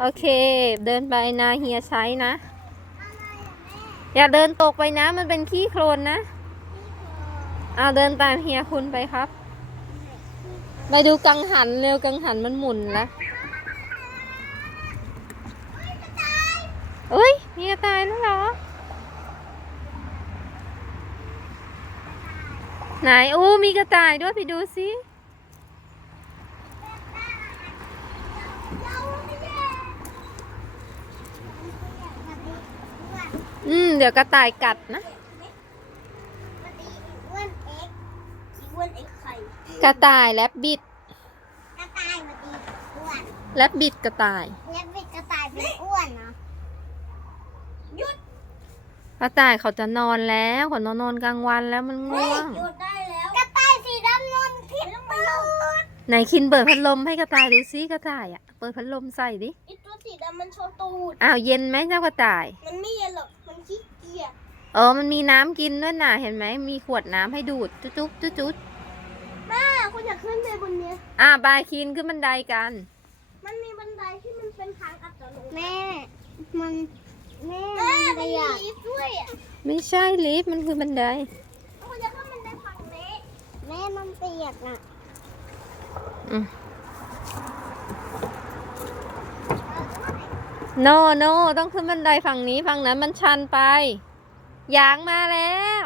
โอเค เดินไปนะเฮียใช้นะ อย่าเดินตกไปนะ มันเป็นขี้โคลนนะเอาเดินตามเฮียคุณไปครับ ไปดูกังหันเร็วกังหันมันหมุนแล้วเอ้ยมีกระต่ายแล้วเหรอ ไหนโอ้มีกระต่ายด้วยไปดูสิ อืม เดี๋ยวกระต่ายกัดนะอ้วนเอ็กอ้วนเอ็กไข่กระต่ายแลบบิดกระต่ายมาดีอ้วนแลบบิดกระต่าย แล้วเป็นกระต่ายเป็นอ้วนเนาะหยุดกระต่ายเขาจะนอนแล้วเขานอนนอนกลางวันแล้วมันง่วง หยุดได้แล้วกระต่ายสีดำนอนพิษตูดไหนคินเปิดพัดลมให้กระต่ายดูซิกระต่ายอะ เปิดพัดลมใส่ดิไอตัวสีดำมันโชว์ตูด อ้าวเย็นไหมเจ้ากระต่าย มันไม่เย็นหรอก มันขี้เกียจ เออ มันมีน้ำกินด้วยน่ะ เห็นไหม มีขวดน้ำให้ดูด จุ๊บจุ๊บจุ๊บจุ๊บแม่คุณอยากขึ้นไปบนเนี้ย อ่าบายคินขึ้นบันไดกัน มันมีบันไดที่มันเป็นทางอัตโนมัติแม่ มัน แม่แม่มันมีลิฟต์ด้วยอะไม่ใช่ลิฟต์มันคือบันได คุณจะขึ้นบันไดฝั่งนี้ แม่มันเปียกอะ อืม โนโนต้องขึ้นบันไดฝั่งนี้ฝั่งนั้นมันชันไปยางมาแล้ว